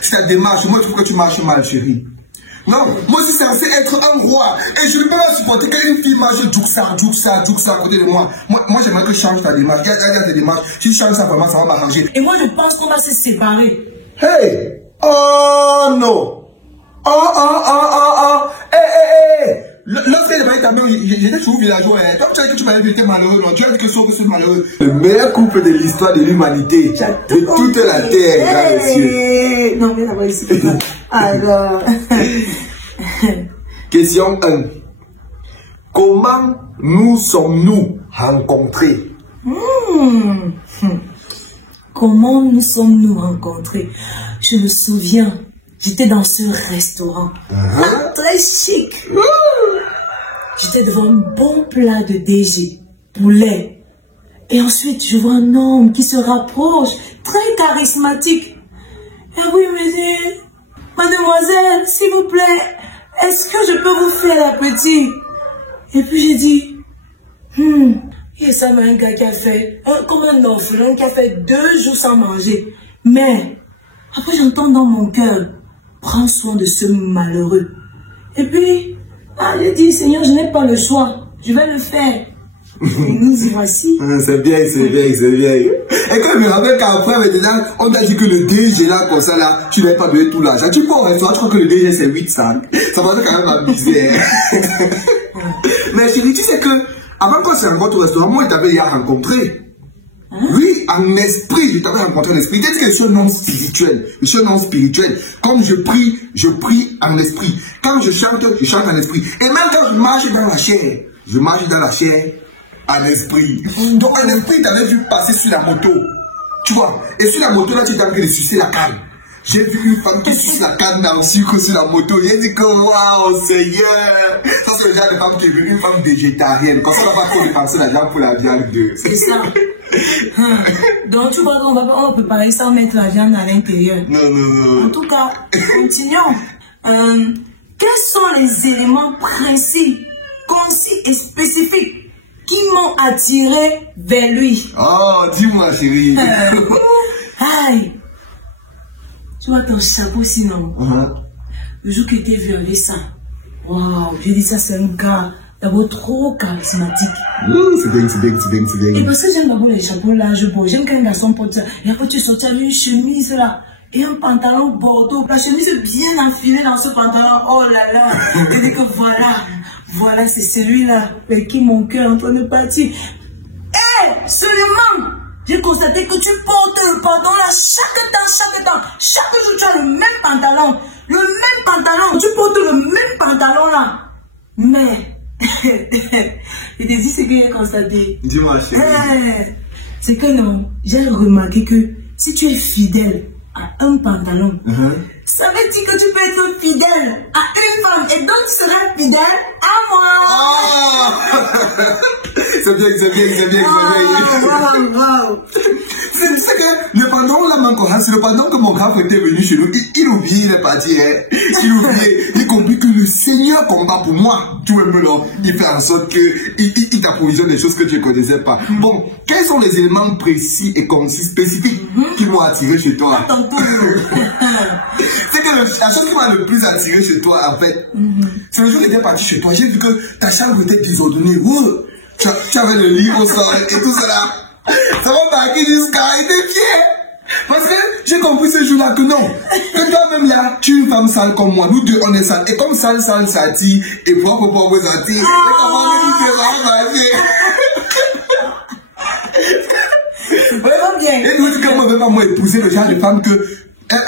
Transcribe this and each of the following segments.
C'est ta démarche. Moi, je trouve que tu marches mal, chérie. Non, moi, je suis censé être un roi. Et je ne peux pas supporter qu'une fille marche Djouksa à côté de moi. Moi j'aimerais que je change ta démarche. Regarde ta démarche. Si tu changes ça, vraiment, ça va m'arranger. Et moi, je pense qu'on va se séparer. Hey! Oh non! Lorsqu'elle est partie ta mère, j'étais toujours villageois. Comme tu as dit que tu m'avais vu, tu étais malheureux, non? Tu as dit que je suis malheureux. Le meilleur couple de l'histoire de l'humanité. De toute la terre, mesdames et messieurs. Non, mais là-bas ici. Alors. Question 1. Comment nous sommes-nous rencontrés? Comment nous sommes-nous rencontrés? Je me souviens, j'étais dans ce restaurant. Très chic. J'étais devant un bon plat de DG, poulet. Et ensuite, je vois un homme qui se rapproche, très charismatique. Ah oui, monsieur, mademoiselle, s'il vous plaît, est-ce que je peux vous faire la petite? Et puis j'ai dit, et ça m'a un gars qui a fait, comme un orphelin qui a fait 2 jours sans manger. Mais, après j'entends dans mon cœur, prends soin de ce malheureux. Et puis, j'ai dit, Seigneur, je n'ai pas le choix, je vais le faire. Nous y voici. C'est bien. Et quand je me rappelle qu'après, maintenant, on t'a dit que le DG là, comme ça là, tu n'avais pas donné tout l'argent. Tu peux au restaurant, tu crois que le DG c'est 800. Ça m'a quand même amusé. Mais chérie, tu sais que, avant qu'on se rencontre au restaurant, moi, je t'avais déjà rencontré. Oui, en esprit, je t'avais rencontré en esprit. Peut-être que je suis un homme spirituel. Je suis un homme spirituel. Comme je prie en esprit. Quand je chante en esprit. Et même quand je marche dans la chair, en esprit. Donc en esprit, tu avais vu passer sur la moto. Tu vois. Et sur la moto, là, tu t'as envie de sucer la canne. J'ai vu une femme qui suce la canne dans le sucre sur la moto. J'ai dit que waouh, Seigneur. Ça, c'est le genre de femme qui est venue, une femme végétarienne. Comme ça, on va pas trop dépenser l'argent pour la viande de. C'est ça. Donc, tu vois qu'on va préparer sans mettre la viande à l'intérieur. Non. En tout cas, continuons. Quels sont les éléments précis, concis et spécifiques qui m'ont attiré vers lui? Oh, dis-moi, chérie. Aïe. Tu vois ton chapeau sinon. Le jour qu'il était violé ça. Waouh, j'ai dit ça, c'est un gars d'abord trop charismatique. C'est dingue. Et parce que j'aime d'abord les chapeaux larges, j'aime quand un garçon porte ça. Et après tu sortis avec une chemise là. Et un pantalon bordeaux. La chemise est bien enfilée dans ce pantalon. Oh là là. Je dis que voilà, c'est celui-là avec qui mon cœur est en train de partir. Seulement, j'ai constaté que tu portes le pantalon là chaque temps. Chaque jour, tu as le même pantalon. Tu portes le même pantalon là. Mais, je te dis ce que j'ai constaté. Dis-moi, chérie. C'est que non, j'ai remarqué que si tu es fidèle à un pantalon, ça veut dire que tu peux être fidèle à une femme. Et donc, tu seras fidèle à moi. C'est bien. Wow. C'est que le pantalon là, c'est le pantalon que mon grand était venu chez nous. Il oubliait, il est parti. Il compris que le Seigneur combat pour moi. Tu vois, il fait en sorte qu'il t'approvisionne des choses que tu ne connaissais pas. Bon, quels sont les éléments précis et concis, spécifiques qui m'ont attiré chez toi? C'est que la chose qui m'a le plus attiré chez toi, en fait, c'est le jour où j'étais parti chez toi. J'ai vu que ta chambre était désordonnée. Tu avais le lit au sol et tout cela. Ça m'a marqué jusqu'à être fier. Parce que j'ai compris ce jour-là que non. Que toi-même là, tu es une femme sale comme moi. Nous deux, on est sale. Et comme sale, ça attire. Et propre, ça attire. Et comment on est vraiment bien. Et nous, quand on ne veut pas moi épouser le genre de femme que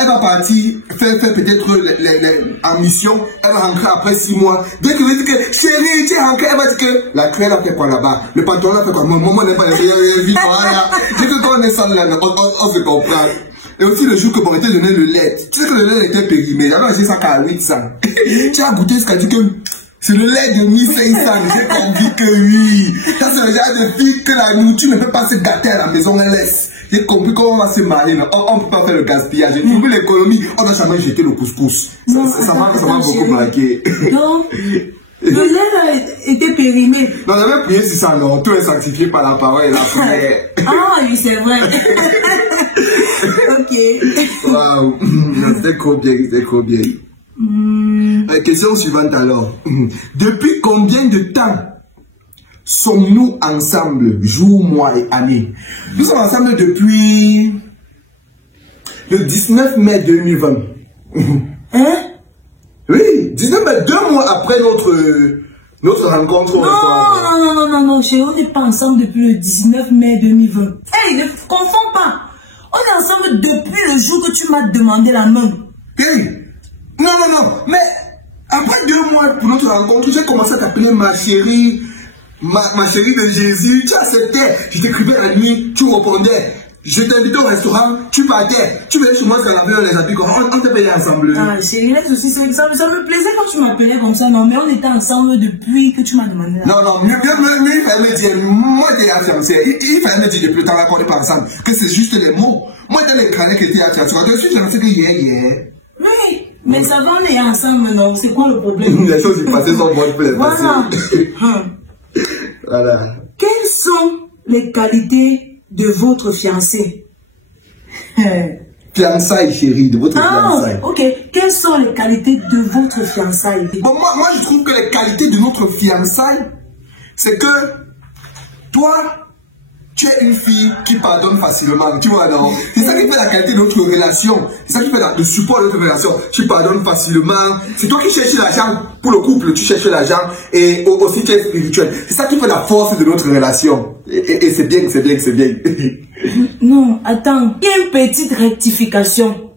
elle va partir, faire peut-être en mission, elle va rentrer après 6 mois. Dès que je dis que chérie, tu es rentrée, elle va dire que la crème a fait quoi là-bas, le pantalon a fait quoi, moi n'est pas la vie. Dès que quand on est sans là, on se comprend. Et aussi le jour que bon était donné le lait, tu sais que le lait était périmé, j'avais acheté ça qu'à 800. Tu as goûté ce qu'a dit que c'est le lait de 1500, j'ai compris que oui. Ça c'est le genre de fille que la nourriture ne peut pas se gâter à la maison, elle laisse. J'ai compris comment on va se marier, on ne peut pas faire le gaspillage. J'ai compris l'économie, on doit jamais jeter le couscous. Ça m'a beaucoup marqué. Donc, le lait était périmé. Non, j'avais prié sur ça, non. Tout est sanctifié par la parole et la prière. Ah oui, c'est vrai. ok. Waouh, c'était trop bien, c'était trop bien. Question suivante alors. Depuis combien de temps sommes-nous ensemble, jour, mois et année? Nous sommes ensemble depuis le 19 mai 2020. Hein? Oui, 19 mai, 2 mois après notre rencontre. Non, chérie, on n'est pas ensemble depuis le 19 mai 2020. Hey, ne confonds pas. On est ensemble depuis le jour que tu m'as demandé la main. Hey, non, mais après 2 mois pour notre rencontre, j'ai commencé à t'appeler ma chérie, ma chérie de Jésus. Tu acceptais, je t'écrivais la nuit, tu répondais. Je t'invitais au restaurant, tu partais, tu venais sur moi quand on avait les habits, on te payait ensemble. Ah, chérie, là aussi, ça me plaisait quand tu m'appelais comme ça, non, mais on était ensemble depuis que tu m'as demandé. Non, mieux, il fallait me dire, moi t'es fiancé, il fallait me dire depuis le temps qu'on n'est pas ensemble, que c'est juste les mots. Moi, dans les carnets que tu as, tu vois, dessus, je ne sais que hier. Oui, mais ça va, on est ensemble, non, c'est quoi le problème? Les choses du passé sont bonnes pour les passés. Voilà. Voilà. Quelles sont les qualités de votre fiancé? Fiançailles, chérie, de votre fiançailles. Ok. Quelles sont les qualités de votre fiançailles? Bon, moi, je trouve que les qualités de notre fiançailles, c'est que toi, tu es une fille qui pardonne facilement, tu vois, non? C'est ça qui fait la qualité de notre relation. C'est ça qui fait le support de notre relation. Tu pardonnes facilement. C'est toi qui cherches l'argent pour le couple, tu cherches l'argent et aussi tu es spirituel. C'est ça qui fait la force de notre relation. Et c'est bien, c'est bien, c'est bien. Non, attends, il y a une petite rectification.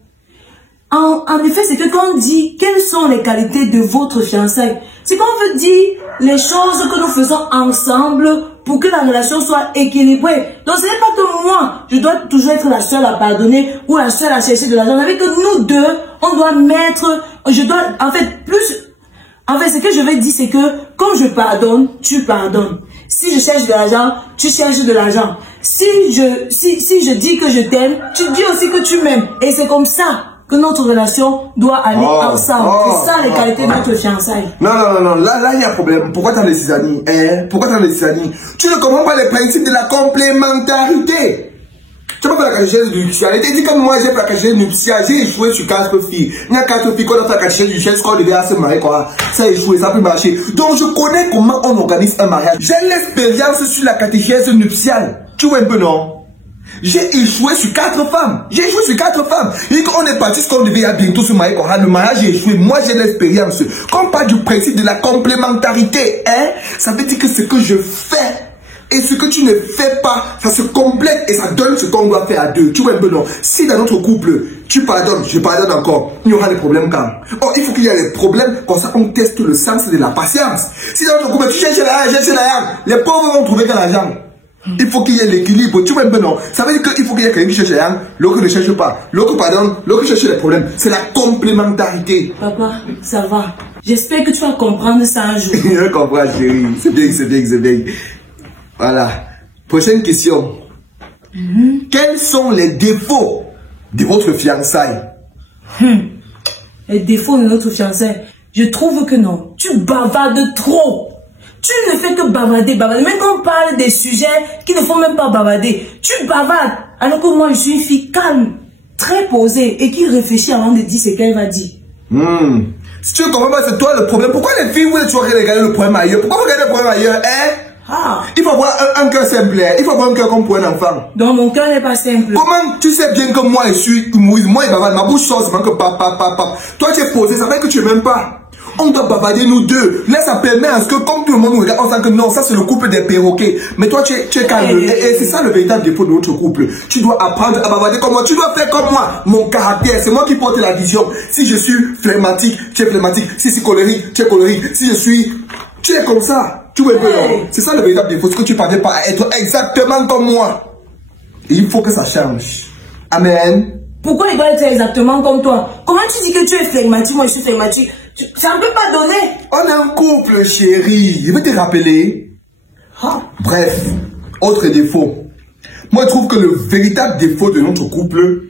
En effet, c'est que quand on dit quelles sont les qualités de votre fiançaille, c'est qu'on veut dire les choses que nous faisons ensemble pour que la relation soit équilibrée. Donc ce n'est pas que moi, je dois toujours être la seule à pardonner ou la seule à chercher de l'argent. Avec que nous deux, on doit mettre, ce que je veux dire, c'est que quand je pardonne, tu pardonnes. Si je cherche de l'argent, tu cherches de l'argent. Si je dis que je t'aime, tu dis aussi que tu m'aimes. Et c'est comme ça que notre relation doit aller ensemble. C'est ça les qualités de notre fiançailles. Non, là il y a un problème. Pourquoi tu as des cisanis? Pourquoi tu as des cisanis? Tu ne comprends pas les principes de la complémentarité. Tu n'as pas fait la catéchèse nuptiale. Tu dis comme moi, j'ai fait la catéchèse nuptiale. J'ai échoué sur 4 filles. Il y a 4 filles qu'on a fait la catéchèse nuptiale, qu'on devait se marier, quoi. Ça a échoué, ça a pu marcher. Donc je connais comment on organise un mariage. J'ai l'expérience sur la catéchèse nuptiale. Tu vois un peu, non? J'ai échoué sur 4 femmes. Et quand on est parti, ce qu'on devait bientôt se marier, le mariage a échoué. Moi, j'ai l'expérience. Quand on parle du principe de la complémentarité, ça veut dire que ce que je fais et ce que tu ne fais pas, ça se complète et ça donne ce qu'on doit faire à deux. Tu vois un peu, non? Si dans notre couple, tu pardonnes, je pardonne encore, il y aura des problèmes quand? Oh, il faut qu'il y ait des problèmes, comme ça on teste le sens de la patience. Si dans notre couple, tu cherches l'argent, les pauvres vont trouver que l'argent. Il faut qu'il y ait l'équilibre, tu vois un peu, non? Ça veut dire qu'il faut qu'il y ait quelqu'un qui cherche l'argent, l'autre ne cherche pas, l'autre pardonne, l'autre cherche les problèmes. C'est la complémentarité. Papa, ça va. J'espère que tu vas comprendre ça un jour. Je comprends, chérie. C'est bien. Voilà. Prochaine question. Quels sont les défauts de votre fiançaille? Les défauts de notre fiançaille? Je trouve que non. Tu bavardes trop. Tu ne fais que bavarder. Même quand on parle des sujets qui ne font même pas bavarder, tu bavardes. Alors que moi, je suis une fille calme, très posée et qui réfléchit avant de dire ce qu'elle va dire. Si tu ne comprends pas, c'est toi le problème. Pourquoi les filles, vous êtes toujours regarder le problème ailleurs? Pourquoi vous regardez le problème ailleurs, Il faut avoir un cœur simple. Il faut avoir un cœur comme pour un enfant. Donc mon cœur n'est pas simple. Comment tu sais bien que moi je suis Moïse? Moi il bavarde, ma bouche sort, c'est pas que papa. Toi tu es posé, ça veut dire que tu m'aimes pas. On doit bavarder nous deux. Là ça permet à ce que comme tout le monde nous regarde, on sent que non, ça c'est le couple des perroquets. Mais toi tu es calme. Et c'est ça le véritable défaut de notre couple. Tu dois apprendre à bavarder comme moi. Tu dois faire comme moi. Mon caractère, c'est moi qui porte la vision. Si je suis phlegmatique, tu es phlegmatique. Si je suis colérique, tu es colérique. Si je suis... Tu es comme ça. Tu vois un peu, non? C'est ça le véritable défaut. Ce que tu ne parviens pas à être exactement comme moi. Et il faut que ça change. Amen. Pourquoi il doit être exactement comme toi? Comment tu dis que tu es phlegmatique, moi je suis phlegmatique? Ça ne peut pas donner. On est un couple, chérie. Je vais te rappeler. Bref, autre défaut. Moi, je trouve que le véritable défaut de notre couple,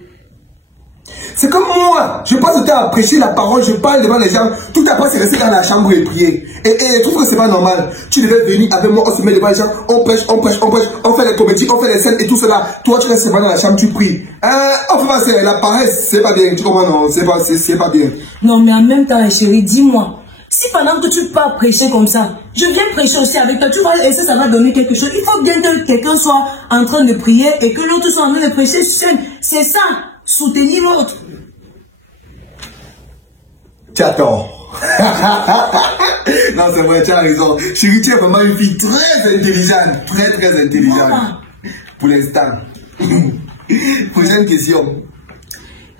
C'est comme moi. Je passe le temps à prêcher la parole, je parle devant les gens. Tout après, c'est rester dans la chambre et prier. Et je trouve que c'est pas normal. Tu devais venir avec moi, on se met devant les gens, on prêche, on fait les comédies, on fait les scènes et tout cela. Toi, tu restes dans la chambre, tu pries. On fait pas la paresse, c'est pas bien. Tu comprends, non? C'est pas bien. Non, mais en même temps, chérie, dis-moi. Si pendant que tu pars prêcher comme ça, je viens prêcher aussi avec toi, tu vois, et ça va donner quelque chose. Il faut bien que quelqu'un soit en train de prier et que l'autre soit en train de prêcher. C'est ça, soutenir l'autre. Tu as tort. Non, c'est vrai, tu as raison. Chérie, tu es vraiment une fille très intelligente. Très intelligente. Pour l'instant. Prochaine question.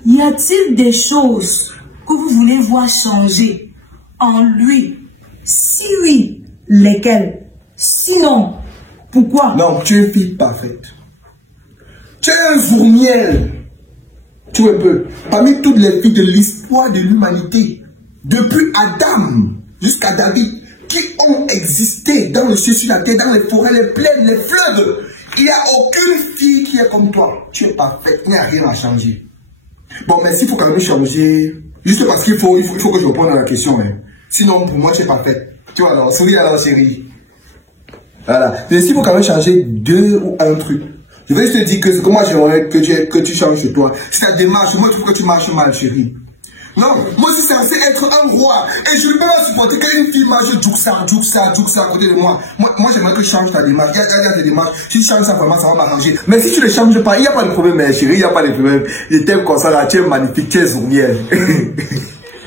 Y a-t-il des choses que vous voulez voir changer en lui? Si oui, lesquelles? Sinon, pourquoi? Non, tu es une fille parfaite. Tu es un jour-miel. Tu vois un peu. Parmi toutes les filles de l'histoire de l'humanité, depuis Adam jusqu'à David, qui ont existé dans le ciel, sur la terre, dans les forêts, les plaines, les fleuves, il n'y a aucune fille qui est comme toi. Tu es parfaite, il n'y a rien à changer. Bon, mais s'il faut quand même changer, juste parce qu'il faut que je réponde à la question. Hein. Sinon, pour moi, tu es parfaite. Tu vois, alors, souris alors, chérie. Voilà. Mais s'il faut quand même changer deux ou un truc, je vais juste te dire que c'est que moi, j'aimerais que tu changes chez toi. C'est ta démarche. Moi, je trouve que tu marches mal, chérie. Non, moi, je suis censé être un roi. Et je ne peux pas supporter qu'une fille marche à côté de moi. Moi, j'aimerais que tu changes ta démarche. Regarde tes démarches. Si tu changes ça, vraiment, ça va m'arranger. Mais si tu ne changes pas, il n'y a pas de problème, mais chérie, il n'y a pas de problème. Je t'aime comme ça, là. Tu es magnifique, tu es zourmière.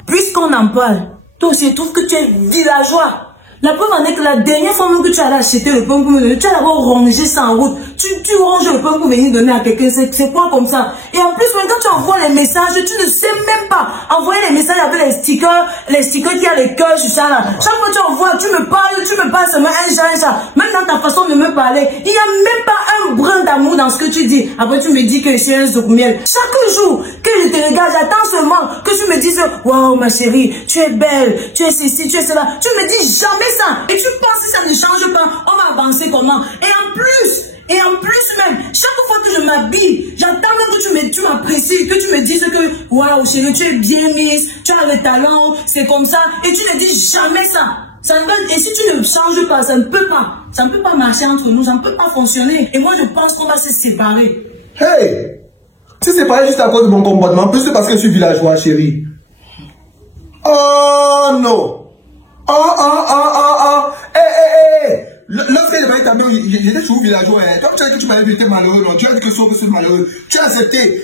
Puisqu'on en parle, toi aussi, je trouve que tu es villageois. La preuve en est que la dernière fois que tu allais acheter le pain pour me donner, tu as d'abord rongé ça en route. Tu ranges le pain pour venir donner à quelqu'un. C'est quoi comme ça? Et en plus, quand tu envoies les messages, tu ne sais même pas envoyer les messages avec les stickers qui a les cœurs sur ça là. Chaque fois que tu envoies, tu me parles seulement un ça. Même dans ta façon de me parler, il n'y a même pas un brin d'amour dans ce que tu dis. Après, tu me dis que c'est un zourmiel. Chaque jour que je te regarde, j'attends seulement que tu me dises, waouh, ma chérie, tu es belle, tu es ceci, tu es cela. Tu me dis jamais ça. Et tu penses que ça ne change pas, on va avancer comment? Et en plus même, chaque fois que je m'habille, j'attends que tu m'apprécies, que tu me dises que waouh chérie, tu es bien mise, tu as le talent, c'est comme ça, et tu ne dis jamais ça. Et si tu ne changes pas, ça ne peut pas marcher entre nous, ça ne peut pas fonctionner. Et moi je pense qu'on va se séparer. Hey! Tu t'es séparé juste à cause de mon comportement, plus que parce que je suis villageois, chérie. Oh non! Lorsque il m'a ta main, j'étais toujours villageois. Comme tu as dit que tu m'avais été malheureux, non, tu as dit que je suis malheureux. Tu as accepté.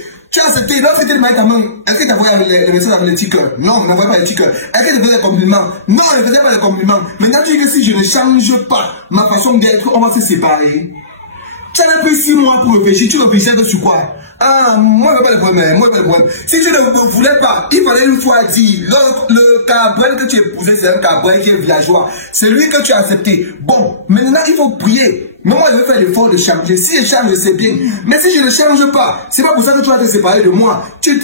Lorsque il m'a ta main, est-ce que tu as envoyé les messages avec les tickers? Non, on n'envoyait pas les tickers. Est-ce que tu faisais des compliments? Non, on ne faisait pas des compliments. Maintenant, tu dis que si je ne change pas ma façon d'être, on va se séparer. Tu as pris 6 mois pour réfléchir. Tu réfléchissais sur quoi? Ah, moi, je n'ai pas de problème. Si tu ne voulais pas, il fallait une fois dire, le Cabrel que tu épousais, c'est un Cabrel qui est villageois. C'est lui que tu as accepté. Bon, maintenant, il faut prier. Mais moi, je vais faire l'effort de changer. Si je change, c'est bien. Mais si je ne change pas, c'est pas pour ça que tu vas te séparer de moi. Tu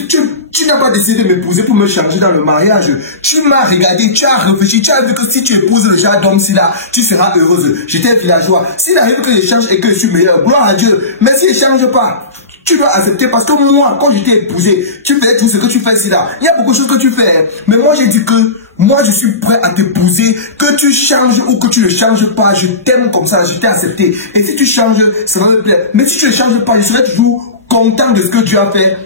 n'as pas décidé de m'épouser pour me changer dans le mariage. Tu m'as regardé, tu as réfléchi, tu as vu que si tu épouses le genre d'homme-ci là, tu seras heureuse. J'étais villageois. S'il arrive que je change et que je suis meilleur, gloire à Dieu. Mais si je ne change pas, tu dois accepter parce que moi, quand je t'ai épousé, tu fais tout ce que tu fais ici là. Il y a beaucoup de choses que tu fais. Mais moi, j'ai dit que moi, je suis prêt à t'épouser. Que tu changes ou que tu ne changes pas, je t'aime comme ça, je t'ai accepté. Et si tu changes, ça va me plaire. Mais si tu ne changes pas, je serai toujours content de ce que tu as fait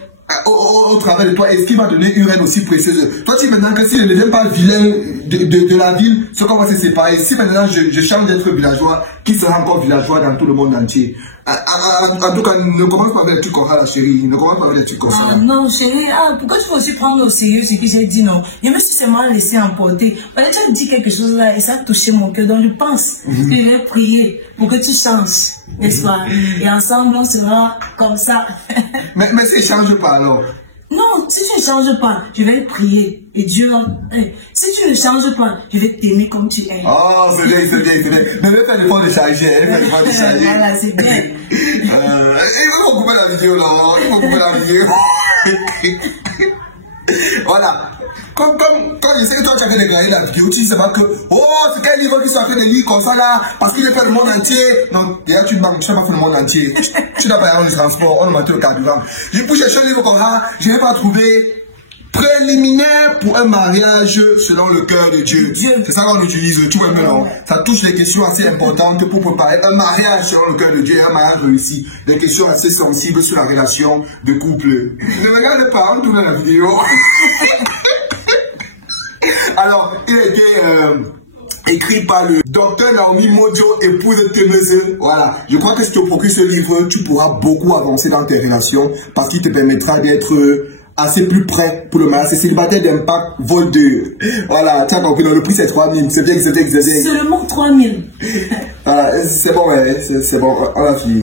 au travers de toi. Et ce qui m'a donné une reine aussi précieuse. Toi, tu dis maintenant que si je ne deviens pas vilain de la ville, c'est qu'on va se séparer. Si maintenant je change d'être villageois, qui sera encore villageois dans tout le monde entier? En tout cas, ne commence pas avec les trucs comme ça, la chérie. Ne commence pas avec les trucs comme ça. Non, chérie, pourquoi tu faut aussi prendre au sérieux ce que j'ai dit, non? Et même si c'est mal laissé emporter, tu as dit quelque chose là et ça a touché mon cœur. Donc je pense que je vais prier pour que tu changes, n'est-ce pas? Et ensemble, on sera comme ça. mais si je ne change pas alors? Non, si tu ne changes pas, je vais prier. Et Dieu, si tu ne changes pas, je vais t'aimer comme tu es. Oh, c'est bien. Mais elle fait l'effort de changer. Voilà, c'est bien. Il faut couper la vidéo là. Voilà. Quand je sais que toi tu as fait regarder la vidéo, tu ne sais pas que, oh, c'est quel livre qui sont en train de lire comme ça là, parce qu'il a fait le monde entier. Non, déjà tu n'as pas fait le monde entier. Tu n'as pas le transport, on a monté au carburant. J'ai pu chercher un livre comme ça, je n'ai pas trouvé. Préliminaire pour un mariage selon le cœur de Dieu. C'est ça qu'on utilise, tu vois maintenant. Ça touche des questions assez importantes pour préparer un mariage selon le cœur de Dieu, un mariage réussi. Des questions assez sensibles sur la relation de couple. Ne regarde pas, on tourne la vidéo. Alors, il a été écrit par le docteur Naomi Mojo, épouse de Temeze. Voilà. Je crois que si tu procures ce livre, tu pourras beaucoup avancer dans tes relations parce qu'il te permettra d'être assez plus près pour le mariage. C'est célibataire d'impact, vol 2. Voilà, tu as compris, le prix c'est 3000. C'est bien. Seulement 3000. C'est bon, ouais, c'est bon, on a fini.